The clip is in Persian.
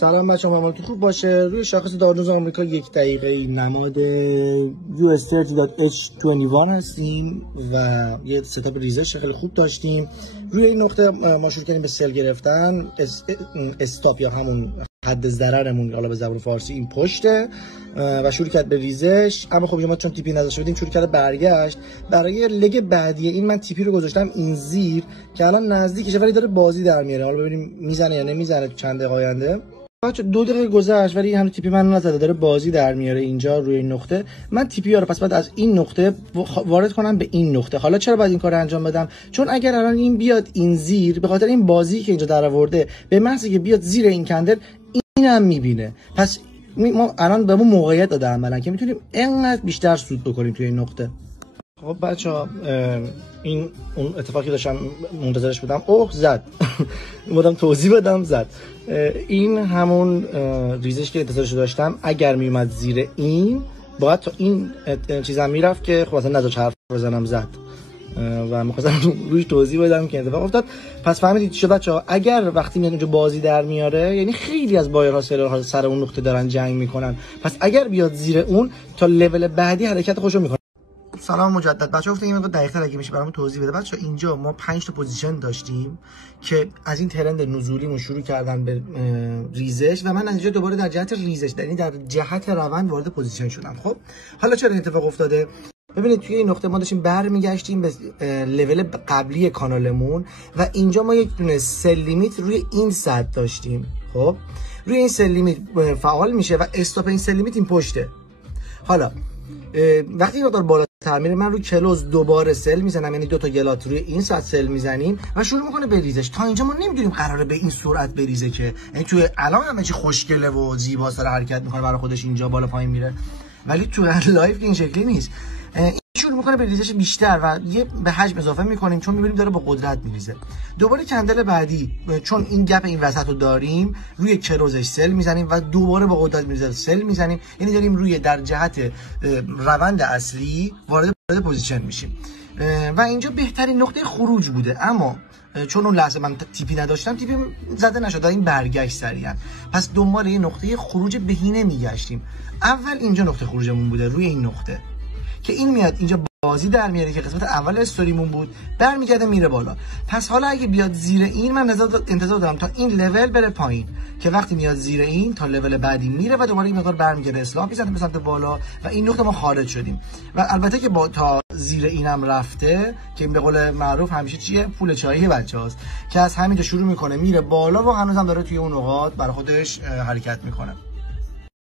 سلام بچه‌ها، امیدوارم خوب باشه. روی شاخص دارالنوز آمریکا 1 دقیقه نماد US30.H21 هستیم و یه ستاپ ریزش خیلی خوب داشتیم. روی این نقطه ما شروع کردیم به سل گرفتن. استاپ یا همون حد ضررمون، حالا به زبان فارسی این پشته، و شروع کرد به ریزش. اما خب ما چون تیپی نداشته بودیم شروع کرد برگشت. برای لگ بعدی این من تیپی رو گذاشتم این زیر که الان نزدیکشه ولی داره بازی در میاره. حالا ببینیم میزنه یا نمیزنه تو چند دقیقه آینده. 2 دقیقه گذشت ولی هم تیپی من نزده، داره بازی در میاره اینجا روی این نقطه. من تیپی رو پس بعد از این نقطه وارد کنم به این نقطه. حالا چرا باید این کارو انجام بدم؟ چون اگر الان این بیاد این زیر، به خاطر این بازی که اینجا در آورده، به محض که بیاد زیر این کندل اینم میبینه. پس ما الان به موقعیت داده عملا که میتونیم اینقدر بیشتر سود بکنیم توی این نقطه. خب بچه‌ها، این اون اتفاقی داشتم منتظرش بودم. اوه زد. بودم توضیح بدم زد. این همون ریزش که انتظارش داشتم. اگر میومد زیر این باید تا این چیزام میرفت که خب اصلا نذاش حرف بزنم، زد و می‌خواستم روش توضیح بدم که اتفاق افتاد. پس فهمیدید چه بچه‌ها؟ اگر وقتی میاد اونجا بازی در میاره، یعنی خیلی از بایرها سلرها سر اون نقطه دارن جنگ میکنن، پس اگر بیاد زیر اون تا لول بعدی حرکت خوشو میکنه. سلام مجدد بچه‌ها، گفتم این مقدار دقیق‌تر اگه میشه برامون توضیح بده. بچه‌ها اینجا ما 5 تا پوزیشن داشتیم که از این ترند نزولیمون شروع کردن به ریزش و من از اینجا دوباره در جهت ریزش، یعنی در جهت روند وارد پوزیشن شدم. خب حالا چرا این اتفاق افتاده؟ ببینید توی این نقطه ما داشتیم برمیگشتیم به لول قبلی کانالمون و اینجا ما یک دونه سل لیمیت روی این سد داشتیم. خب روی این سل لیمیت فعال میشه و استاپ این سل لیمیت این پشته. حالا وقتی این مقدار بالاتر میره، من روی کلوز دوباره سل میزنم، یعنی 2 تا گلات روی این سطح سل میزنیم و شروع میکنه به ریزش. تا اینجا ما نمیدونیم قراره به این سرعت بریزه که، یعنی توی الان همه چی خوشگله و زیباست، داره حرکت میکنه برای خودش اینجا بالا پایین میره، ولی تو لایف که این شکلی نیست. شروع میکنه به ریزش بیشتر و یه به حجم اضافه میکنیم چون میبینیم داره با قدرت میریزه. دوباره کندل بعدی چون این گپ این وسط رو داریم، روی کروزش سل میزنیم و دوباره با قدرت میریزه سل میزنیم، یعنی داریم روی در جهت روند اصلی وارد پوزیشن میشیم و اینجا بهترین نقطه خروج بوده. اما چون اون لحظه من تیپی نداشتم، تیپی زده نشد، این برگشت سریعا، پس دنبال یه نقطه خروج بهینه میگشتیم. اول اینجا نقطه خروجمون بوده، روی این نقطه که این میاد اینجا بازی در میاره که قسمت اول استوریمون بود، برمیگرده میره بالا. پس حالا اگه بیاد زیر این، من انتظار دارم تا این لول بره پایین که وقتی میاد زیر این تا لول بعدی میره و دوباره این مقدار برمیگرده اصلاح میزنه به سمت بالا و این نقطه ما خارج شدیم. و البته که با تا زیر اینم رفته که به قول معروف همیشه چیه، پول چایی بچه‌هاست که از همینجا شروع میکنه میره بالا و هنوزم داره توی اون نقاط برای خودش حرکت میکنه.